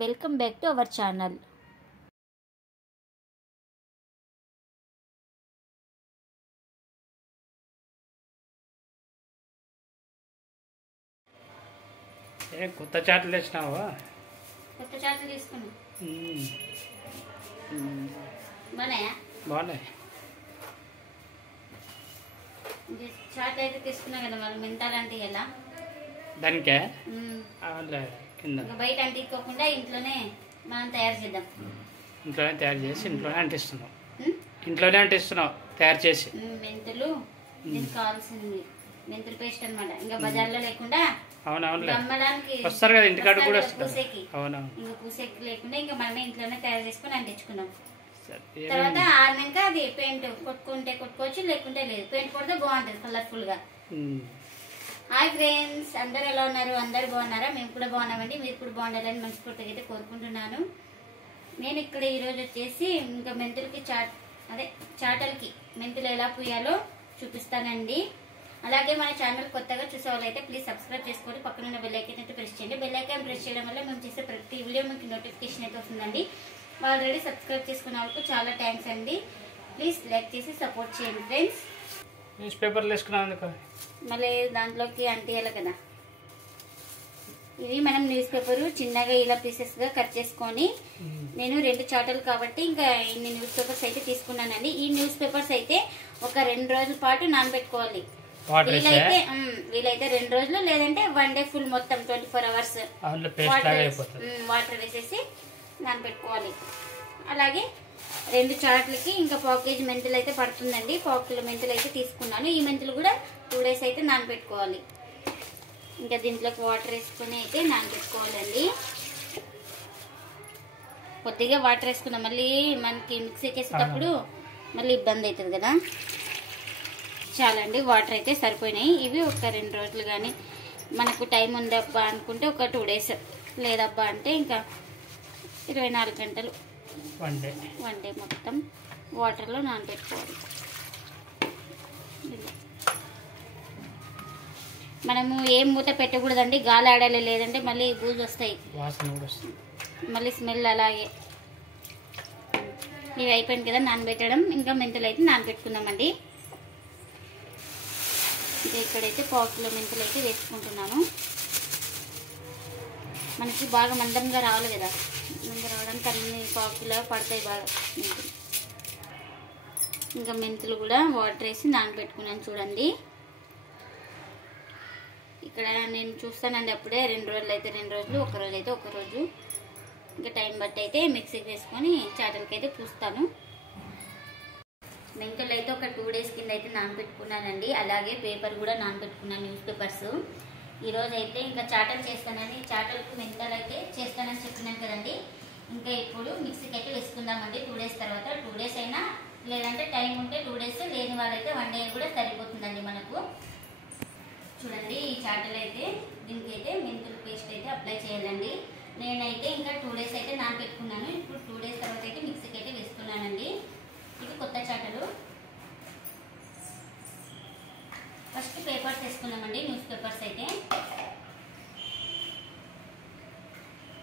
Welcome back to our channel. కొత్త చాట్లు తెచ్చినావా? కొత్త చాట్లు తీసుకున్నా. బాగున్నాయి. చాట్ అయితే తీసుకున్నా కదా, మళ్ళీ మెంతాలంటే ఎలా దానికే కింద బయట అంటించుకోకుండా ఇంట్లోనే మనం తయారు చేద్దాం. ఇంట్లోనే తయారు చేసి ఇంట్లోనే అంటిస్తున్నాం. ఇంట్లోనే అంటిస్తున్నాం తయారు చేసి. మెంతులు దీనికి కావాల్సింది మెంతులు పేస్ట్ అనమాట. ఇంకా బజార్లో లేకుండా అమ్మడానికి వస్తారు కదా ఇంటికాడ కూడా పూసేకి. ఇంకా పూసేకి లేకుండా ఇంకా మనమే ఇంట్లోనే తయారు చేసుకుని అంటించుకున్నాం. తర్వాత ఆడినాక అది పెయింట్ కొట్టుకుంటే కొట్టుకోవచ్చు, లేకుంటే లేదు. పెయింట్ కొడితే బాగుంటుంది కలర్ఫుల్ గా. హాయ్ ఫ్రెండ్స్, అందరు ఎలా ఉన్నారు? అందరు బాగున్నారా? మేము కూడా బాగున్నామండి. మీరు కూడా బాగుండాలని మనస్ఫూర్తిగా అయితే కోరుకుంటున్నాను. నేను ఇక్కడ ఈరోజు వచ్చేసి ఇంకా మెంతులకి చాటలకి మెంతులు ఎలా పూయాలో చూపిస్తానండి. అలాగే మన ఛానల్ కొత్తగా చూసే వాళ్ళైతే ప్లీజ్ సబ్స్క్రైబ్ చేసుకోండి. పక్కన ఉన్న బెల్ ఐకాన్ అయితే ప్రెస్ చేయండి. బెల్ ఐకాన్ ప్రెస్ చేయడం వల్ల మేము చేసే ప్రతి వీడియో మీకు నోటిఫికేషన్ అయితే వస్తుందండి. ఆల్రెడీ సబ్స్క్రైబ్ చేసుకున్న వాళ్ళకు చాలా థ్యాంక్స్ అండి. ప్లీజ్ లైక్ చేసి సపోర్ట్ చేయండి ఫ్రెండ్స్. న్యూస్ పేపర్లు వేసుకున్నాను మళ్ళీ దాంట్లోకి అంటియాలి కదా. ఇది మనం న్యూస్ పేపర్ చిన్నగా ఇలా పీసెస్ గా కట్ చేసుకొని, నేను 2 చాటలు కాబట్టి ఇంకా ఇన్ని న్యూస్ పేపర్స్ అయితే తీసుకున్నానండి. ఈ న్యూస్ పేపర్స్ అయితే ఒక 2 రోజుల పాటు నానబెట్టుకోవాలి. వీలైతే 2 రోజులు, లేదంటే 1 డే ఫుల్ మొత్తం 24 hours వాటర్ వేసేసి నానబెట్టుకోవాలి. అలాగే 2 చాట్లకి ఇంకా 1 kg మెంతులు అయితే పడుతుందండి. 1 kg మెంతులు అయితే తీసుకున్నాను. ఈ మెంతులు కూడా 2 days అయితే నానబెట్టుకోవాలి. ఇంకా దీంట్లోకి వాటర్ వేసుకుని అయితే నానబెట్టుకోవాలండి. కొద్దిగా వాటర్ వేసుకున్నాం, మళ్ళీ మనకి మిక్సీకి వేసేటప్పుడు మళ్ళీ ఇబ్బంది అవుతుంది కదా. చాలండి, వాటర్ అయితే సరిపోయినాయి. ఇవి ఒక 2 రోజులు కానీ మనకు టైం ఉందబ్బా అనుకుంటే ఒక 2 days, లేదబ్బా అంటే ఇంకా 24 గంటలు 1 డే మొత్తం వాటర్లో నానబెట్టుకోవాలి. మనము ఏం మూత పెట్టకూడదండి, గాలి ఆడాలి, లేదంటే మళ్ళీ బూజు వస్తాయి, మళ్ళీ స్మెల్ అలాగే. ఇవి అయిపోయింది కదా నానబెట్టడం. ఇంకా మెంతులు అయితే నానబెట్టుకుందామండి. ఇంకా ఇక్కడైతే 1 kg మెంతులు అయితే వేసుకుంటున్నాను. మనకి బాగా మందంగా రావాలి కదా, మందంగా రావడానికి అన్ని 1 kg పడతాయి బాగా మెంతులు. ఇంకా మెంతులు కూడా వాటర్ వేసి నానబెట్టుకున్నాను చూడండి. ఇక్కడ నేను చూస్తానండి అప్పుడే 2 రోజులు అయితే 2 రోజులు, 1 రోజు అయితే 1 రోజు. ఇంకా టైం బట్టి అయితే మిక్సీకి వేసుకొని చాటలకి అయితే పూస్తాను. మెంతులు అయితే ఒక 2 days కింద అయితే నానబెట్టుకున్నానండి. అలాగే పేపర్ కూడా నానబెట్టుకున్నాను, న్యూస్ పేపర్స్. ఈరోజు అయితే ఇంకా చాటలు చేస్తానని, చాటలకు మెంతులు అయితే చేస్తానని చెప్పినాను కదండి. ఇంకా ఇప్పుడు మిక్సీకి అయితే వేసుకుందామండి. 2 days తర్వాత, 2 days అయినా, లేదంటే టైం ఉంటే 2 days, లేని వాళ్ళైతే 1 day కూడా సరిపోతుందండి మనకు. చూడండి, ఈ చాటలు అయితే దీనికైతే మెంతుల పేస్ట్ అయితే అప్లై చేయాలండి. నేనైతే ఇంకా 2 days అయితే నానబెట్టుకున్నాను. ఇప్పుడు 2 days తర్వాత అయితే మిక్సీకి అయితే వేసుకున్నానండి. ఇవి కొత్త చాటలు. ఫస్ట్ పేపర్స్ వేసుకున్నామండి, న్యూస్ పేపర్స్ అయితే.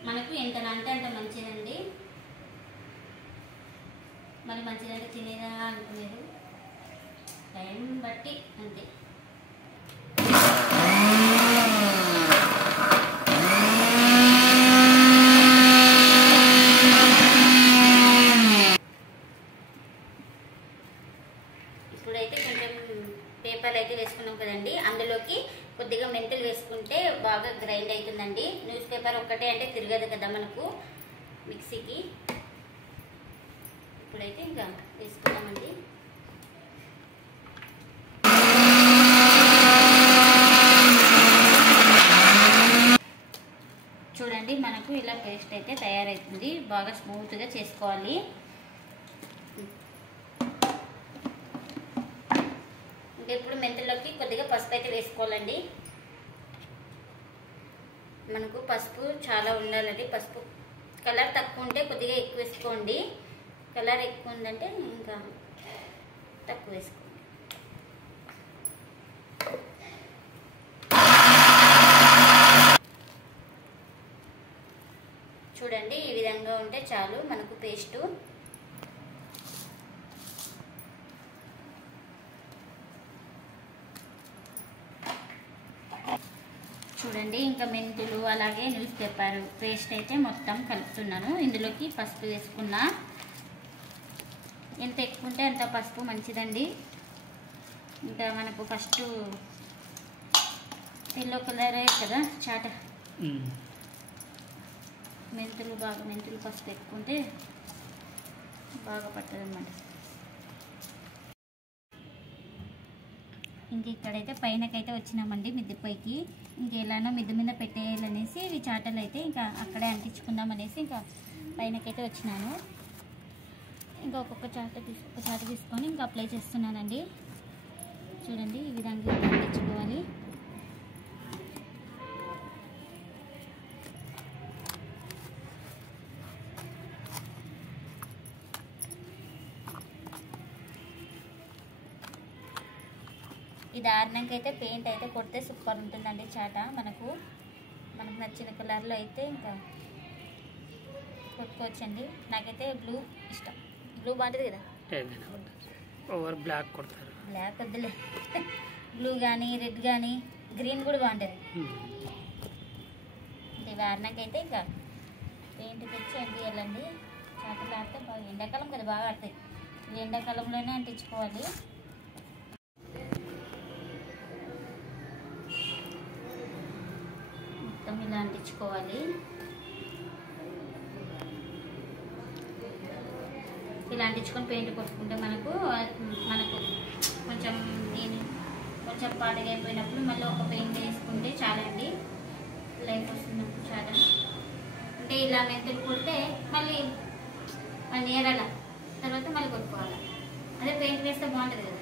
మనకు ఎంత అంటే అంత మంచిదండి. మరి మంచిదంటే తినేదా అనుకునేది, టైం బట్టి అంతే. ఇప్పుడైతే కొంచెం పేపర్లు అయితే వేసుకున్నాం కదండి, అందులోకి కొద్దిగా మెంతులు వేసుకుంటే బాగా గ్రైండ్ అవుతుందండి. న్యూస్ పేపర్ ఒక్కటే అంటే తిరగదు కదా మనకు మిక్సీకి. ఇప్పుడైతే ఇంకా వేసుకున్నామండి. చూడండి, మనకు ఇలా పేస్ట్ అయితే తయారవుతుంది. బాగా స్మూత్గా చేసుకోవాలి. ఇప్పుడు మెంతుల్లోకి కొద్దిగా పసుపు అయితే వేసుకోవాలండి. మనకు పసుపు చాలా ఉండాలండి. పసుపు కలర్ తక్కువ ఉంటే కొద్దిగా ఎక్కువ వేసుకోండి, కలర్ ఎక్కువ ఉందంటే ఇంకా తక్కువ వేసుకోండి. చూడండి ఈ విధంగా ఉంటే చాలు మనకు పేస్టు. చూడండి ఇంకా మెంతులు అలాగే న్యూస్ పేపర్ పేస్ట్ అయితే మొత్తం కలుపుతున్నాను. ఇందులోకి పసుపు వేసుకున్నా. ఎంత ఎక్కువ ఉంటే అంత పసుపు మంచిదండి. ఇంకా మనకు ఫస్ట్ ఎల్లో కలరే కదా చాట, మెంతులు పసుపు ఎక్కువ ఉంటే బాగా పట్టదు అన్నమాట. ఇంక ఇక్కడైతే పైనకైతే వచ్చినామండి మిద్దెపైకి. ఇంకెలానో మిద్దె మీద పెట్టేయాలనేసి ఇవి చాటలు అయితే ఇంకా అక్కడే అంటించుకుందాం అనేసి ఇంకా పైనకైతే వచ్చినాను. ఇంకా ఒక్కొక్క చాట తీసుకొని ఇంకా అప్లై చేస్తున్నానండి. చూడండి ఈ విధంగా అంటించుకోవాలి. ఇది ఆరినాకైతే పెయింట్ అయితే కొడితే సూపర్ ఉంటుందండి చాట. మనకు నచ్చిన కలర్లో అయితే ఇంకా కొట్టుకోవచ్చండి. నాకైతే బ్లూ ఇష్టం. బ్లూ బాగుంటుంది కదా. ఓవర్ బ్లాక్ కొడతారు. బ్లాక్ వద్దులే, బ్లూ కానీ రెడ్ కానీ గ్రీన్ కూడా బాగుంటుంది. ఇవి ఆరినాకైతే ఇంకా పెయింట్ తెచ్చి అంటియాలండి. చాటలు ఆడితే బాగా ఎండాకాలం కదా బాగా ఆడతాయి. ఇవి ఎండాకాలంలోనే అంటించుకోవాలి. మొత్తం ఇలా అంటించుకోవాలి. ఇలా అంటించుకొని పెయింట్ కొట్టుకుంటే మనకు కొంచెం పాటగా అయిపోయినప్పుడు మళ్ళీ ఒక పెయింట్ వేసుకుంటే చాలండి. లైఫ్ వస్తున్నప్పుడు చాలా అంటే ఇలా మెంతులు కొడితే మళ్ళీ 1 year అలా తర్వాత మళ్ళీ కొట్టుకోవాలి. అదే పెయింట్ వేస్తే బాగుంటుంది కదా.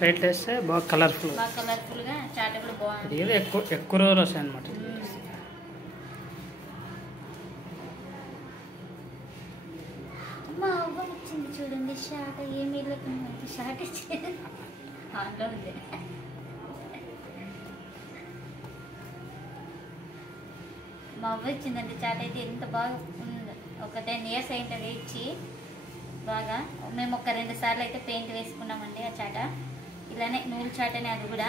పెయింట్ వేస్తే బాగా కలర్ఫుల్గా చాట కూడా బాగుంటుంది. ఎక్కువ రోజులు వస్తాయి అన్నమాట. మా అవ్వ వచ్చింది చూడండి షాట. ఏమీ లేకుండా షాట్ ఇచ్చేది అందులో ఉంది. మా అవ్వ ఇచ్చిందండి చాట అయితే ఎంత బాగా ఉంది. ఒక 10 years అయింటుంది ఇచ్చి. బాగా మేము ఒక 2 సార్లు అయితే పెయింట్ వేసుకున్నామండి ఆ చాట. ఇలానే నూలు చాటనే అది కూడా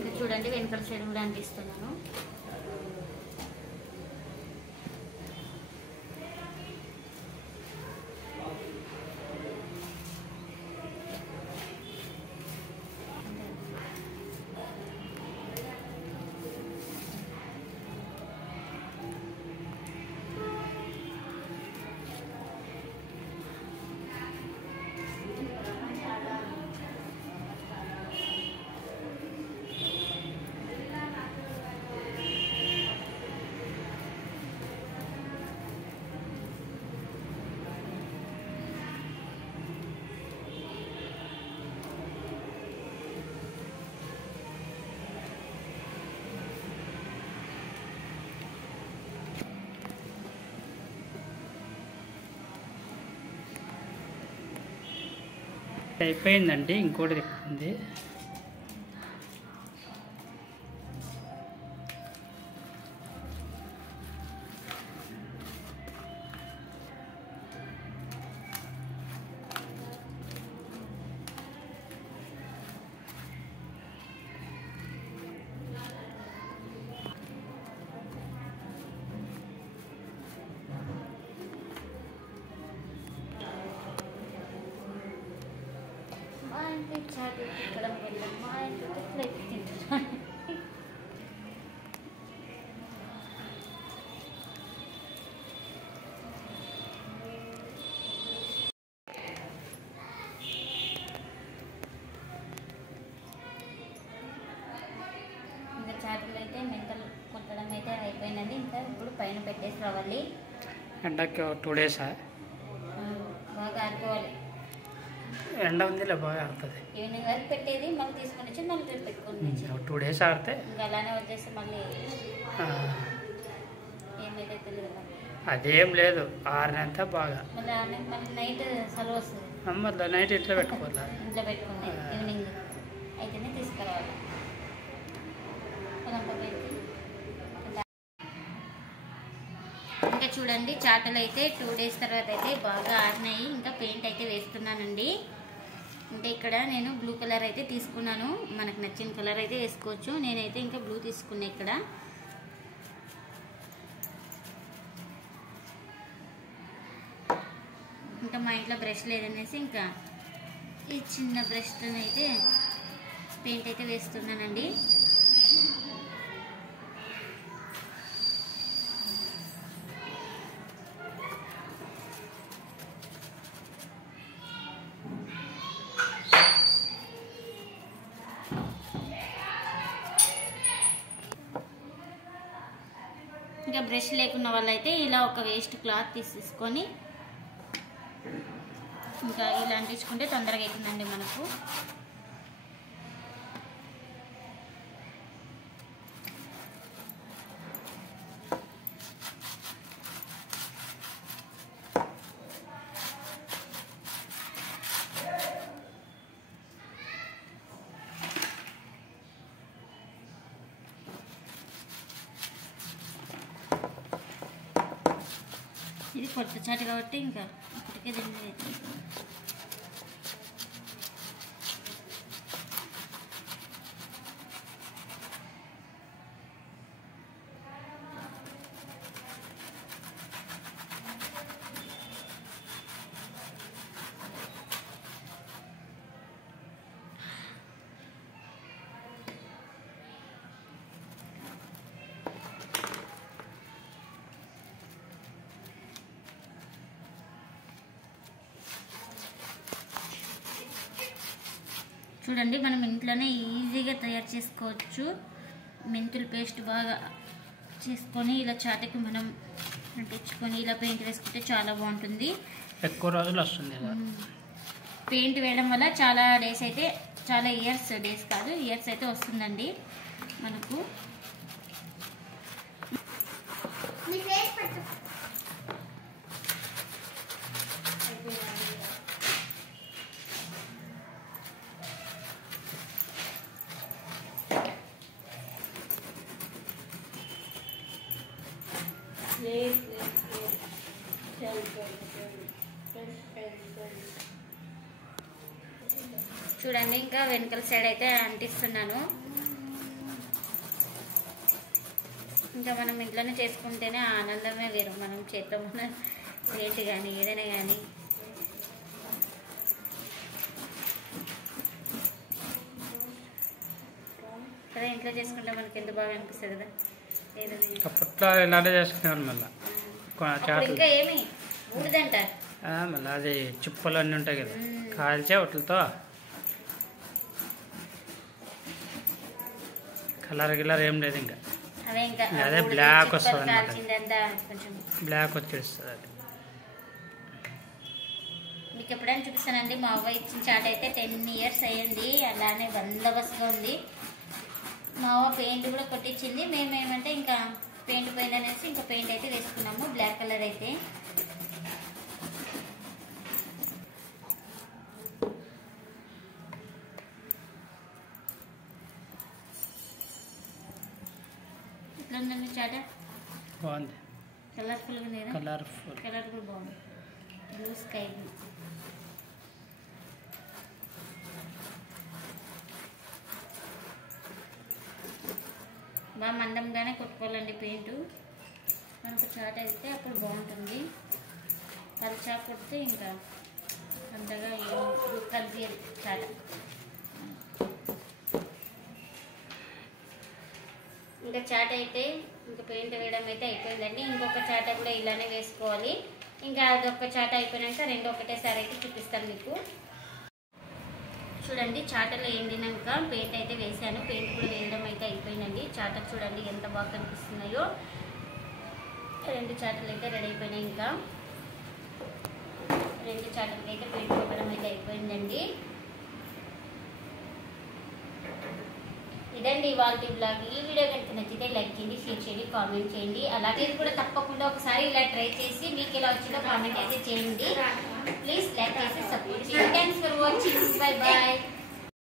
ఇది చూడండి వెనుకల సైడ్ కూడా అంటిస్తున్నాను. అయిపోయిందండి. ఇంకోటి ఉంది. చాటు ఇక్కడ వెళ్ళాం. మా ఇంట్లో ఎట్లా తింటున్నాను. ఇంకా చాటులు అయితే మెంటలు కుట్టడం అయితే అయిపోయిందండి. ఇంకా ఇప్పుడు పైన పెట్టేసి రావాలి. ఎండకి 2 days బాగా ఆడుకోవాలి. ఎండ ఉంది బాగా ఆడుతుంది. ఈవినింగ్ వరకు పెట్టేది మళ్ళీ తీసుకొని వచ్చి మళ్ళీ రేపు పెట్టుకొని 2 days ఆడితే ఇంకా అలానే వచ్చేసి మళ్ళీ ఏమైతే తెలియదు. అదేం లేదు ఆరినంత బాగా మళ్ళీ నైట్ సెలవు వస్తుంది. మళ్ళీ నైట్ ఇంట్లో పెట్టుకోవాలి. ఇంట్లో పెట్టుకున్నాయి ఈవినింగ్ అయితేనే తీసుకురావాలి. ఇంకా చూడండి చాటలు అయితే 2 days తర్వాత అయితే బాగా ఆరినాయి. ఇంకా పెయింట్ అయితే వేస్తున్నానండి. ఇంకా ఇక్కడ నేను బ్లూ కలర్ అయితే తీసుకున్నాను. మనకు నచ్చిన కలర్ అయితే వేసుకోవచ్చు. నేనైతే ఇంకా బ్లూ తీసుకున్నా. ఇక్కడ ఇంకా మా ఇంట్లో బ్రష్ లేదనేసి ఇంకా ఈ చిన్న బ్రష్తో అయితే పెయింట్ అయితే వేస్తున్నానండి. ఇంకా బ్రష్ లేకున్న వాళ్ళైతే ఇలా ఒక వేస్ట్ క్లాత్ తీసేసుకొని ఇంకా ఇలా అంటించుకుంటే తొందరగా అవుతుందండి మనకు. ఇది కొత్త చాట కాబట్టి ఇంకా ఇప్పటికే దీన్ని చూడండి మనం ఇంట్లోనే ఈజీగా తయారు చేసుకోవచ్చు. మెంతుల పేస్ట్ బాగా చేసుకొని ఇలా చాటకి మనం అంటించుకొని ఇలా పెయింట్ వేసుకుంటే చాలా బాగుంటుంది. ఎక్కువ రోజులు వస్తుంది. పెయింట్ వేయడం వల్ల చాలా డేస్ అయితే చాలా డేస్ కాదు ఇయర్స్ అయితే వస్తుందండి మనకు. చూడండి ఇంకా వెనకల సైడ్ అయితే అంటిస్తున్నాను. ఇంకా మనం ఇంట్లోనే చేసుకుంటేనే ఆనందమే వేరు. మనం చేద్దాం రేట్ కానీ ఏదైనా కానీ కదా ఇంట్లో చేసుకుంటే మనకి ఎంత బాగా అనిపిస్తుంది కదా. అప్పట్లో ఇలానే చేసుకునేవాళ్ళు. మళ్ళీ ఇంకా ఏమి ఊడిదంట మళ్ళీ అది చిప్పలు అన్నీ ఉంటాయి కదా కాల్చే వాటితో కలర్ గిల్లర్ ఏం లేదు. ఇంకా అదే బ్లాక్ వస్తుంది అన్నమాట. బ్లాక్ వచ్చేస్తుంది అది. మీకు ఎప్పుడైనా చూపిస్తానండి. మా అవ్వ ఇచ్చిన చాట్ అయితే 10 years అయ్యింది. అలానే బందోబస్తుగా ఉంది. మా అవ్వ పెయింట్ కూడా కొట్టించింది. మేమేమంటే ఇంకా పెయింట్ పోయిందనేసి ఇంకా పెయింట్ అయితే వేసుకున్నాము బ్లాక్ కలర్ అయితే. ఎట్లా ఉందండి చాట? బాగుంది. కలర్ఫుల్గా లేదా? కలర్ఫుల్ బాగుంది. Blue sky blue. బాగా మందంగానే కొట్టుకోవాలండి పెయింట్. మనకు చాట అయితే అప్పుడు బాగుంటుంది. పలుచా కొడితే ఇంకా అంతగా కనిపించదు చాట. ఇంకా చాట అయితే ఇంకా పెయింట్ వేయడం అయితే అయిపోయిందండి. ఇంకొక చాట కూడా ఇలానే వేసుకోవాలి. ఇంకా అదొక చాట అయిపోయినాక రెండు ఒకటేసారి అయితే చూపిస్తాను మీకు. చూడండి చాటలో ఎండినాక పెయింట్ అయితే వేసాను. పెయింట్ కూడా వేయడం అయితే అయిపోయిందండి. చాటలు చూడండి ఎంత బాగా కనిపిస్తున్నాయో. రెండు చాటలు అయితే రెడీ అయిపోయినాయి. ఇంకా రెండు చాటలకి అయితే పెయింట్ కొట్టడం అయితే అయిపోయిందండి. ఇదండి ఇవాళ బ్లాగ్. ఈ వీడియో కనుక నచ్చితే లైక్ చేయండి, షేర్ చేయండి, కామెంట్ చేయండి. అలాగే కూడా తప్పకుండా ఒకసారి ఇలా ట్రై చేసి మీకు ఎలా వచ్చిందో కామెంట్ అయితే చేయండి. ప్లీజ్ లైక్ చేసి సపోర్ట్ చేయండి. Thanks for watching. Bye bye.